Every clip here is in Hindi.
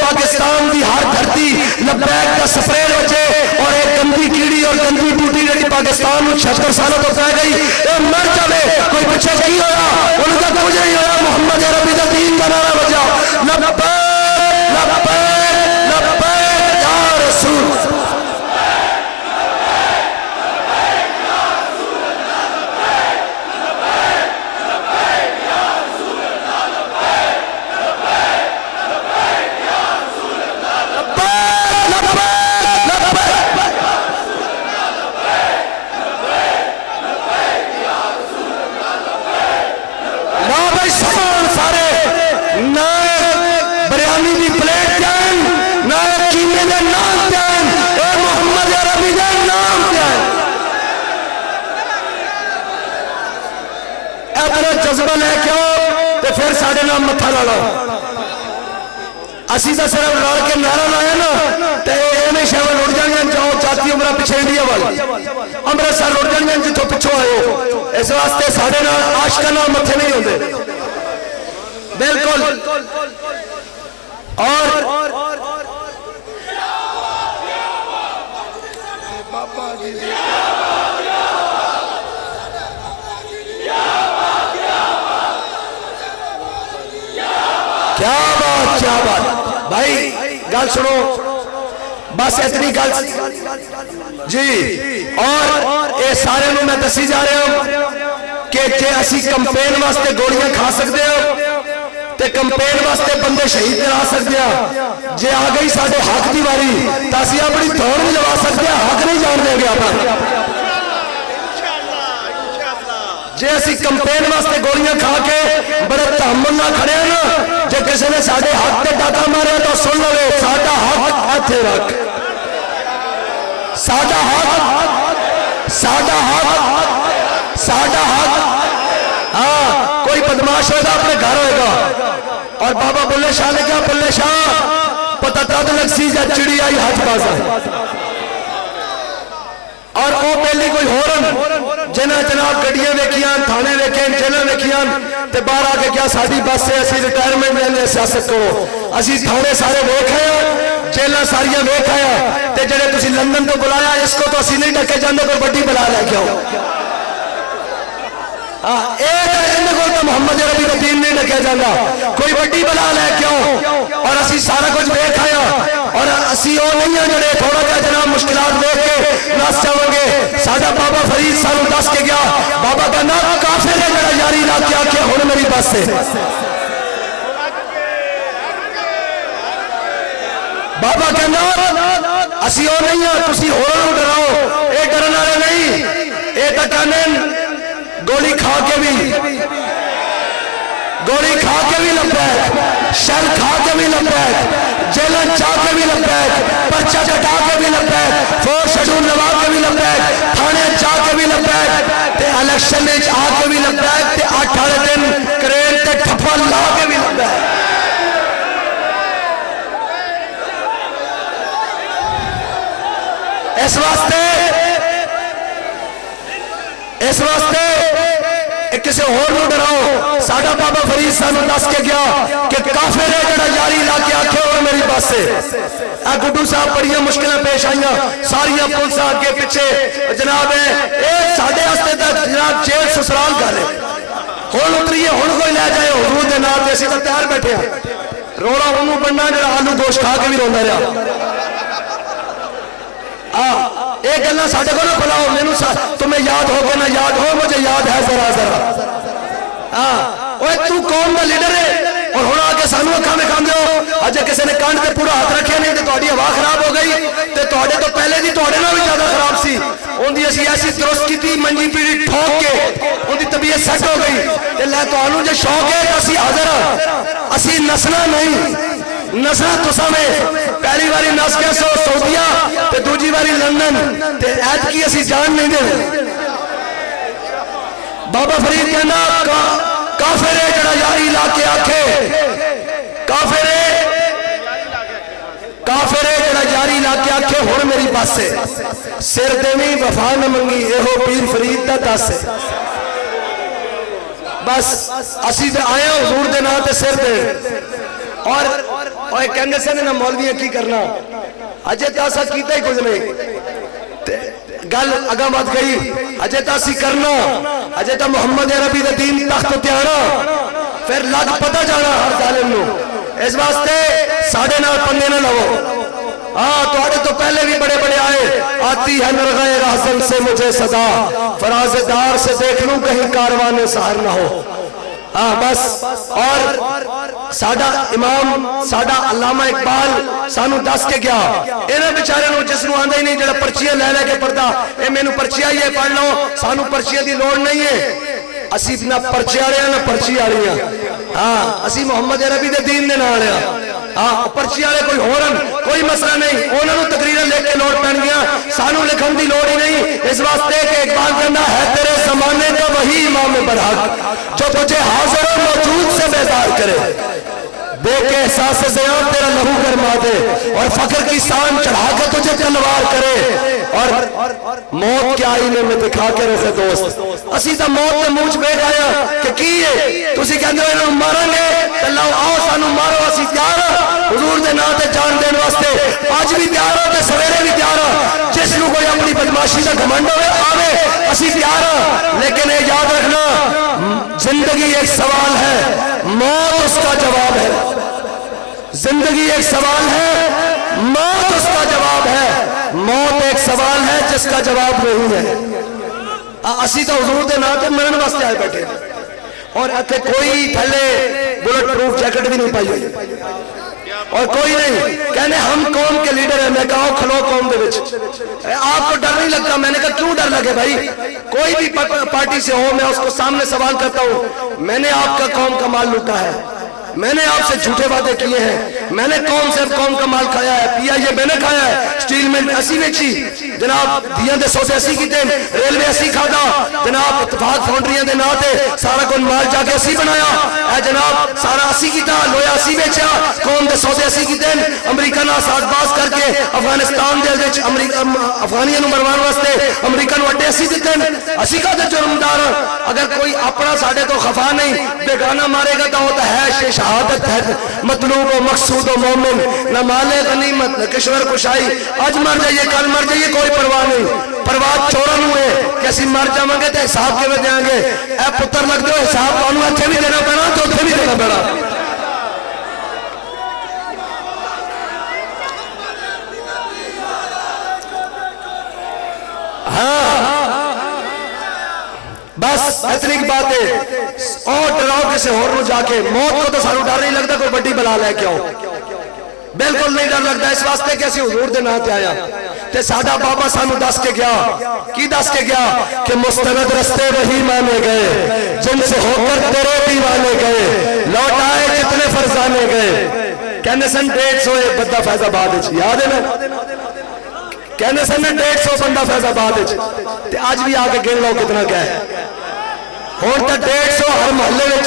पाकिस्तान की हर धरती लबैक का स्प्रे बचे और एक गंदी कीड़ी और गंदी बूटी जी पाकिस्तान में 76 सालों तो पै गई मर जाए कोई पिछे की होया उनका कुछ नहीं होया। मोहम्मद अरबी का दीन का नारा बजा लब्बैक लब्बैक लब्बैक या रसूल। जज्बा लैके आओ तो फिर साढ़े नाम मत्था ला लो। असी तो सिर्फ रल के नारा लाया ना तो इवें शहर उड़ जाए जाओ जाती उम्र पिछे इंडिया वाल अमृतसर उड़ जाए जितों पिछों आयो। इस वास्ते साढ़े नाल आशका नाल मत्थे नहीं होंगे बिल्कुल। और क्या बात भाई गल सुनो बस इतनी गल जी। और ये सारे मैं दसी जा रहा हूं कि जे असी कंपेन वास्ते गोलियां खा सकते हो तो कंपेन वास्ते बंदे शहीद करा सकते हैं। जे आ गई साडे हक की वारी तो असी अपनी दौड़ भी लगा सकते हैं। हक नहीं जान देंगे आप जे असी कंपेन वास्ते गोलियां खा के बड़े तहम्मुल ना खड़े ना जे किसी ने साडे हक ते डाका मारे तो सुन लो साडा हक हथे रख साडा हक साडा हक साडा हक। हाँ कोई बदमाश होगा अपने घर होगा और बाबा बुल्ले शाह ने क्या बुल्ले शाह पता तद लग सी जब चिड़ी आई हाथ पासा और वो पहली कोई होरन जिन्हें जनाब गड्डियां वेखियां थाने वेखे जेलें वेखियां ते बाहर आके क्या साडी बस से असी रिटायरमेंट लेने सियासत करो असी थाने सारे वेख आए जेलें सारियां वेख आया ते जेडे तुसी लंदन तो बुलाया इसको तो असी नहीं डके जाते कोई बड़ी बला लैके आओ। तो मोहम्मद अरबी का दीन नहीं डकिया जाता कोई बड़ी बला लैके आओ और असी सारा कुछ वेख आया और असी वो नहीं है जो थोड़ा जहा जनाब मुश्किल देख के नस जावे। साडा बाबा फरीद सानू दस के गया बाबा कहना काफिर है जरा यारी ला के आके हुण मेरी बस है। बाबा कहना असी वो नहीं है तुसी होरां नूं डराओ ये डरन वाले नहीं ये तो कहने गोली खा के भी लबैक शर खा के भी लबैक जेल जा के भी लबैक पर्चा कटा के भी लबैक 4 शेड्यूल लगा के भी लबैक थाने जा के भी लबैक ते इलेक्शन में आके भी लबैक ते 8 वाले दिन करेन ते ठप्पा ला के भी लबैक। इस वास्ते किसी होर नूं डराओ। साडा बाबा फरीद सानू दस के गया कि काफिर है जड़ा यारी ला के आखे और मेरी बस है। गुड्डू साहब बड़ियां मुश्किलें पेश आईयां सारिया पुलिस अगे पिछे जनाब साडे वास्ते जनाब जेल ससुराल गल हुण उतरीए हुण कोई लै जाए हुजूर दे नाम ते असीं तां तैयार बैठे हां। रोड़ा उन्होंने बनना जड़ा आलू गोश्त खा के भी रोंदा रहा। ये गल्लां साडे को ना बुलाओ मैनू तुम्हें याद हो ना याद हो मुझे याद है जरा जरा। हाँ तू कौम का लीडर है और हुण आके सानू अखां विखांदे हो। अजे किसी ने कंध ते पूरा हाथ रखे नहीं तो तुहाडी हवा खराब हो गई तो तुहाडे तो पहले दी तुहाडे नाल भी ज्यादा खराब सी। उनकी असीं ऐसी दुरुस्त की मंजी पीढ़ी ठोक के उनकी तबीयत सेट हो गई ते लै तुहानू जे शौक है तो असीं हाज़र हां। असीं नसना नहीं नसना तुसां में पहली बारी नस के सऊदिया ते दूजी बारी लंदन ते ऐतकी असीं जान नहीं देनी। बाबा फरीद कहना काफिर है जड़ा यारी ला के आखे काफिर है जड़ा यारी ला के आखे हुण मेरी बस है। सिर देवी वफा न मंगी एहो पीर फरीद दा दस है। बस असी ते आए हुजूर दे नाम ते सिर दे और और कहते से ना मौलवियां की करना अजे तो असा कीता ही कुछ नहीं गल अगा मत गई अजे तो असी करना अजे तो मुहम्मद अरबी का दीन तख्त ते आना फिर लग पता जाना हर जालिम नूं इस वास्ते साडे नाल पंगे ना लवो हाँ तुहाडे तो पहले भी बड़े बड़े आए आती है नरग़े रहज़न से मुझे सदा फराज़दार से देख लूं कहीं कारवाने सहर ना हो हाँ बस और साडा इमाम साडा अल्लामा इकबाल सानू दस के गया इन्हें बेचारे नूं जिसनूं आंदा ही नहीं जेड़ा पर्चियां ले लेके पढ़दा ए मैनू पर्चियां ही पढ़ लो सानू पर्चियां दी लोड़ नहीं है असी ना पर्चे वाले ना पर्ची वाली हाँ असी मुहम्मद अरबी दे दीन दे नाल हाँ पर्ची वाले कोई होरन कोई मसला नहीं उन्होंने तकरीर लिख के लोड़ पैन गया सानू लिखन की लोड़ ही नहीं इस वास्ते कि इकबाल कहना है तेरे जमाने का वही इमाम बरहक जो तुझे हाजिर मौजूद से बेजार करे देख के एहसास ज़िया तेरा लहू गरमा दे और फख्र की शान चढ़ा के तुझे तलवार करे और मौत के आईने में दिखा के रखे दोस्त असी तो मौत के मुंह च बैठ आया कि की है तुसी कहंदे हो इन्हां मारांगे ते लो आओ सानू मारो असी तैयार हुजूर दे नाम ते जान देने वास्ते आज भी तैयार हो ते सवेरे भी तैयार हो जिसनू कोई अपनी बदमाशी का घमंड होवे आवे असी तैयार हो लेकिन ये याद रखना जिंदगी एक सवाल है मौत उसका जवाब है जिंदगी एक सवाल है मौत उसका जवाब है मौत एक सवाल है जिसका जवाब नहीं है असी तो हुजूर दे नाम ते मरन वास्ते आए बैठे और इत्थे कोई थले बुलेट प्रूफ जैकेट भी नहीं पाई हुई और कोई नहीं कहने हम कौम के लीडर हैं मैं कहा खलो कौम दे विच आपको डर नहीं लगता मैंने कहा क्यों डर लगे भाई कोई भी पार्टी से हो मैं उसको सामने सवाल करता हूं मैंने आपका कौम का माल लूटा है मैंने आपसे झूठे वादे किए हैं मैंने कौम से कौम का माल खाया है पिया ये मैंने खाया है स्टील मिल असी बेची जनाब दियां दे सौदे असी कीते रेलवे असी खादा जनाब इत्तेफाक फाउंड्रियां दे नां ते सारा कोई माल जाके असी बनाया ए जनाब सारा असी कीता लोया असी बेचा कौम दे सौदे असी कीते अमेरिका नाल साज़बाज़ करके अफगानिस्तान दे विच अमेरिका अफगानियां नु मरवाने वास्ते अमेरिका नु अड्डे असी दिते असी का ते जुर्मदार अगर कोई अपना साडे तो खफा नहीं बेगाना मारेगा तो वो तो है शहादत है मतलूब व मकसूद व मोमिन न माले गनीमत न किश्वर कुशाई आज मर जाइए कल मर जाइए कोई परवाह नहीं परवाह चोरन हुए कि असी मर जावांगे तो हिसाब किवें देंगे ए पुत्र लगदे हो हिसाब तुहानू इत्थे भी देना पैना ते उत्थे भी देना पैना बस इतनी बात है और डराओ किसी होर नु जाके मौत को तो सानू डर नहीं लगता कोई बड़ी बला लेके आओ बिल्कुल नहीं डर लगता इस वास्ते कि असीं हुजूर दे नाम ते आया ते साडा बाबा सानू दस के गया की दस के गया कि मुस्तनद रस्ते वही माने गए जिनसे होकर तेरे दीवाने गए लौट आए जितने फरजाने गए कहने सन 150 बंदा फैजाबाद याद है ना कहने सन 150 बंदा फैजाबाद आज भी आके गिन लो कितना क्या है हुण तो 150 हर मोहल्ले में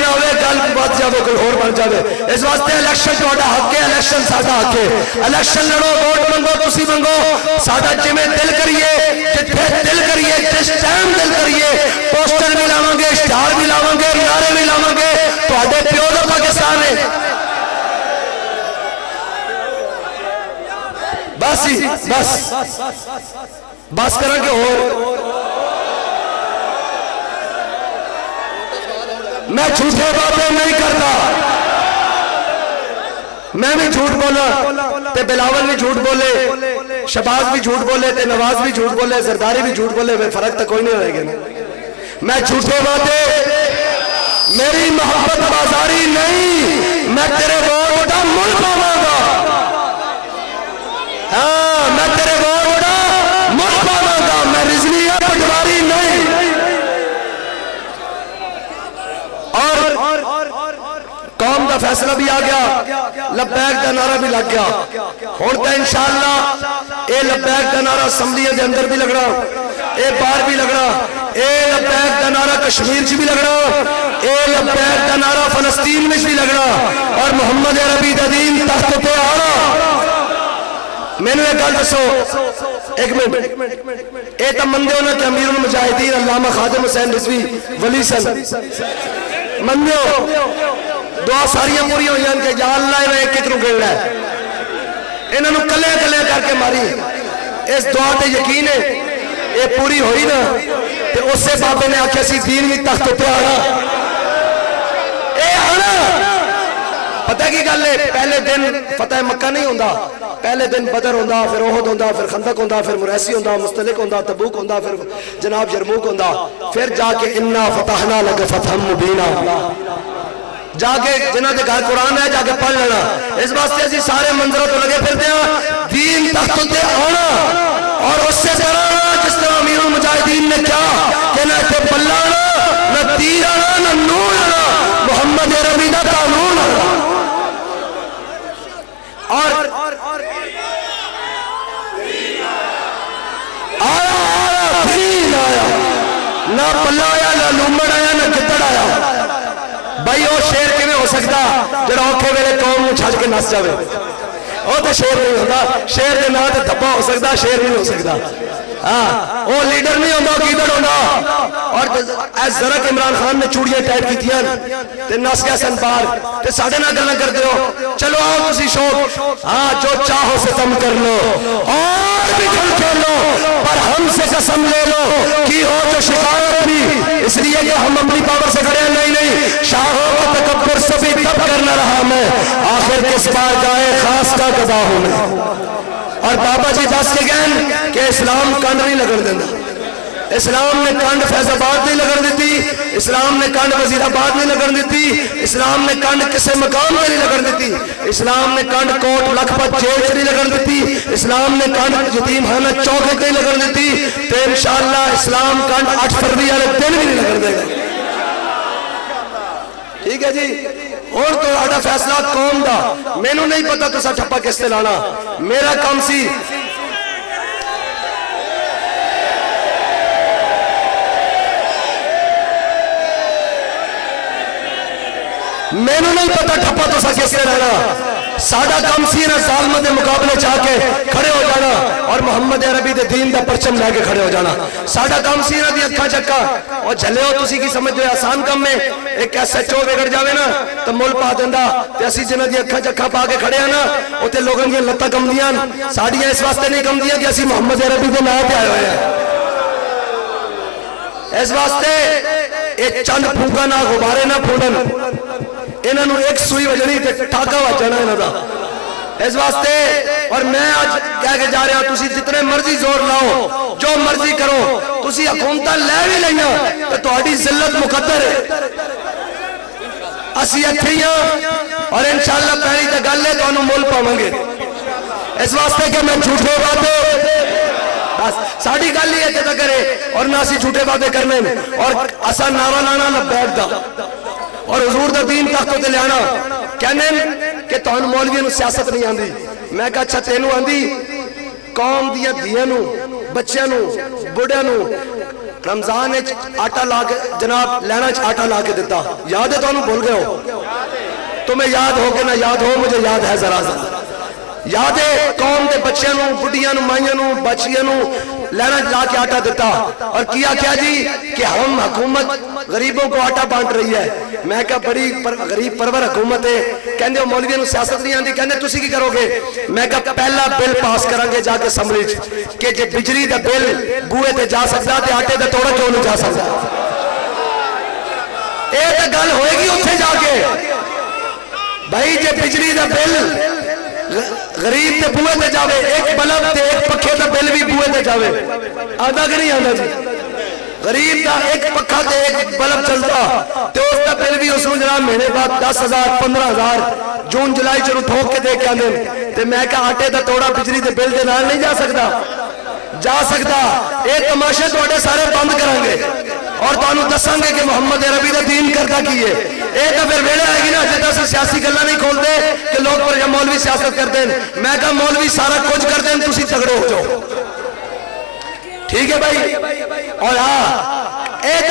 ना हो गल बच जाए कोई होर बन जाए इस वास्ते इलेक्शन तुहाडा हक है इलेक्शन साडा हक है इलेक्शन लड़ो वोट मंगो तुसी मंगो साडा जिवें दिल करिए जिथे दिल करिए जिस टाइम दिल करिए पोस्टर भी लावांगे इश्तिहार भी लावांगे नारे भी लावांगे तुहाडे प्यो दा पाकिस्तान है बस ही बस करेंगे और मैं झूठे बातें नहीं करता मैं भी झूठ बोला ते बिलावल भी झूठ बोले शबाज भी झूठ बोले ते नवाज भी झूठ बोले जरदारी भी झूठ बोले फर्क तो कोई नहीं रहेगा ना मैं झूठे बातें मेरी मोहब्बत बाजारी नहीं मैं तेरे वोट का मुल पावांगा हाँ मैं तेरे वोट का मुल पावांगा मैं रिजवी या पटवारी नहीं और कौम का फैसला भी आ गया लब्बैक का नारा भी लग गया हुण तो इंशाअल्लाह ये लब्बैक का नारा असम्बलियां के अंदर भी लगना ये बाहर भी लगना ये लब्बैक का नारा कश्मीर च भी लगना ये लब्बैक का नारा फलस्तीन में भी लगना और मुहम्मद अरबी दा दीन तख्त पे आना मैंने एक गल दसो एक मिनट ये तो मनदे हो ना कि अमीरुल मुजाहिदीन अल्लामा खादिम हुसैन रिजवी वली सन मनदे हो दुआ सारियां पूरी हुई कि या अल्लाह गिनना है, इन्होंने कले कले करके मारी। इस दुआ ते यकीन है ये पूरी हुई ना तो उसे बाबे ने आख्या सी दीन भी तख्त उत्ते आना, आना। पता की गल है, पहले दिन फतेह मक्का नहीं होंदा, पहले दिन बदर होंदा, फिर ओहद होंदा, फिर खंदक होंदा, फिर मुरैसी होंदा, मुस्तलिक होंदा, तबूक होंदा, फिर जनाब यरमूक होंदा, फिर जाके इन्ना फतहना लग फतहम मुबीना जाके जिन्हां दे घर कुरान है जाके पढ़ लेना। इस वास्ते असीं सारे मंजरों तो लगे फिरते हैं दीन तख्त उत्ते आना और उससे डराना, जिस तरह अमीरुल मुजाहिदीन ने क्या कि ना इत्थे बल्ला आना, ना तीर आना, ना नून आना, मोहम्मद अरबी दा कानून आना। और आया ना पल्ला आया, ना लूमड़ आया, ना गिद्दड़ आया। भाई वो शेर किवें हो सकता जो औखे वेले कौम नूं छड्ड के नस जावे? वो तो शेर नहीं होता, शेर के नाम तो धब्बा हो सकता, शेर नहीं हो सकता। हाँ वो लीडर नहीं होता, गिदड़ होता। और जरक इमरान खान ने चूड़ियां टाइट की नस गया सन बाहर, तो साढ़े नाल गल्लां करते हो। चलो आओ तुसी शौक, हाँ जो चाहो सितम कर लो और भी खेल खेलो, पर हमसे कसम ले लो कि हो जो शिकायत भी इसलिए कि हम अपनी पावर से खड़े हैं। नहीं नहीं, शाहों का तकब्बुर सभी तब करना रहा मैं, आखिर किस बार गाए खास का गदा हूं मैं। और बाबा जी दस के गए कि इस्लाम कंड नहीं लगन देता, इस्लाम ने कंड फैजाबाद नहीं लगन दी, इस्लाम ने कंड वजीराबाद नहीं लगन दी, इस्लाम ने कंड किसी मकाम में नहीं लगन दी, इस्लाम ने कंड कोट लखपत जेल नहीं लगन दी, इस्लाम ने कंड यतीमखाना चौक नहीं लगन दी, तो इंशाअल्लाह इस्लाम कंड 8 फरवरी वाले दिन भी नहीं लगन देगा। ठीक है जी। और तो आड़ा फैसला कौम दा, मैनू नहीं पता तुसा ठप्पा किस ते लाना, मेरा काम सी मैनू नहीं पता ठप्पा तुसा किस ते लाना। साडा काम सी ना जालमां दे मुकाबले जाके खड़े हो जाना और मोहम्मद अरबी दे दीन दा परचम लेके खड़े हो जाना। साडा काम सी ना दी अखा चक्का और झले हो तुसी की समझदे हो आसान काम में। एक SHO बिगड़ जावे ना तो मुल पा देंदा, ते असीं जिन्हां दी अखा चक्का पा के खड़े हैं ना उत्थे लोगों दी लत्तां कंबदियां, साडियां इस वास्ते नहीं कंबदियां कि असीं मोहम्मद अरबी दे नाम ते आए हुए हैं। इस वास्ते ये चंद फूका ना गुब्बारे ना फूटन, इन्हों एक सुई वजनी ते टाका वज जाना इन्हों दा। इस वास्ते और मैं आज कह के जा रहा, तुसी जितने मर्जी जोर लाओ, जो मर्जी करो, तुसी हुकूमतां लै भी लईयां ते तुहाडी जिल्लत मुकद्दर है। असीं इत्थे ही हां और इंशाअल्लाह पहली तो गल है तुहानूं मुल पावांगे। इस वास्ते कि मैं झूठे वादे बस साडी गल ही इत्थे तक है और ना असीं झूठे वादे करने और असा नारा लाना लब्बैक दा और हुजूर दा दीन तख्त ते लियाना। कहने कि तुहानूं मौलवियां नूं सियासत नहीं आंदी। मैं कहा अच्छा तैनूं आंदी, कौम दियां धीआं नूं, बच्चियां नूं, बुढ़ियां नूं रमजान आटा ला के जनाब लैना आटा ला के दिता, याद है तुहानूं? भूल गए हो? तुम्हें याद हो कि ना याद हो, मुझे याद है जरा जरा याद है। कौम के बच्चों नूं, बुढ़ियां नूं, माइयां नूं, बच्चियां नूं लैना ला के आटा दिता और किया क्या जी कि हम हुकूमत गरीबों को आटा बांट रही है। मैं क्या बड़ी गरीब परवर हुकूमत है। कहंदे मौलवियों नूं सियासत नहीं आती। कहंदे तुसी की करोगे? मैं क्या पहला बिल पास करांगे जाके असैम्बली कि जे बिजली का बिल बूहे ते जा सकता तो आटे का तोड़ा क्यों नहीं जा सकता? ये तो गल होएगी उत्थे जाके भाई, जे बिजली का बिल गरीब के बूहे ते जावे, एक बल्ब ते एक पखे का बिल भी बूहे ते जावे, आंदा कि नहीं आंदा जी? गरीब का एक पखा ते एक बल्ब चलता तो उसका बिल भी उसमें जनाब महीने बाद 10,000 15,000 जून जुलाई चलो ठोक के दे के आंदे। ते मैं क्या आटे का तोड़ा बिजली के बिल के नाल नहीं जा सकता? जा सकता। ये तमाशे थोड़े सारे बंद करांगे और तुहानूं दसांगे कि मोहम्मद अरबी का दीन करता की है। ये तो फिर वेले आएगी ना जिद्दां असीं सियासी गल्लां नहीं खोलते कि लोग पर मौलवी सियासत करते हैं। मैं कहा मौलवी सारा कुछ करते हैं, तुसीं तगड़े हो जाओ। ठीक है भाई। और हाँ एक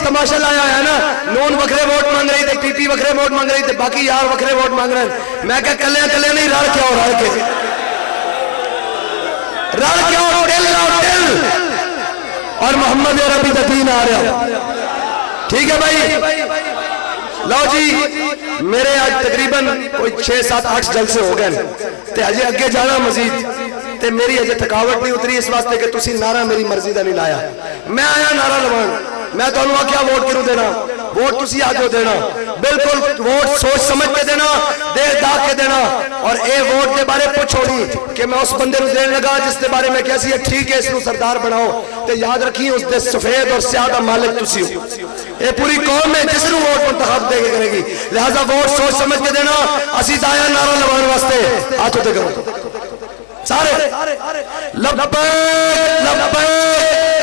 तमाशा लाया है ना, नून वखरे वोट मांग रही थे, PP वखरे वोट मांग रही थे, बाकी यार वखरे वोट मांग रहे हैं। मैं क्या कले कले नहीं, रल के आओ, रल के आओ, टिल और मोहम्मद अरबी का दीन आ रहा। ठीक है भाई, लो जी मेरे आज तकरीबन कोई 6 7 8 जलसे हो गए ते अजे अगे जाना मजीद ते मेरी अजे थकावट नहीं उतरी इस वास्ते कि तुसी नारा मेरी मर्जी का नहीं लाया। मैं आया नारा लवान, मैं तुहानू आख्या वोट किनू देना, वोट तुसी आज देना, बिल्कुल वोट सोच समझ के देना, देख दाख के देना। और ए वोट के बारे पुछो नहीं कि मैं उस बंदे देने लगा जिसके बारे में कैसी है ठीक है इसको सरदार बनाओ, तो याद रखिए उस दे सफेद और स्याह का मालिक तुसी हो। ये पूरी कौम है जिसनू वोट मुंतखब दे के करेगी, लिहाजा वोट सोच समझ के देना। असी आया नारा लवाने वास्ते हाथ उठे करो सारे लब्बैक लब्बैक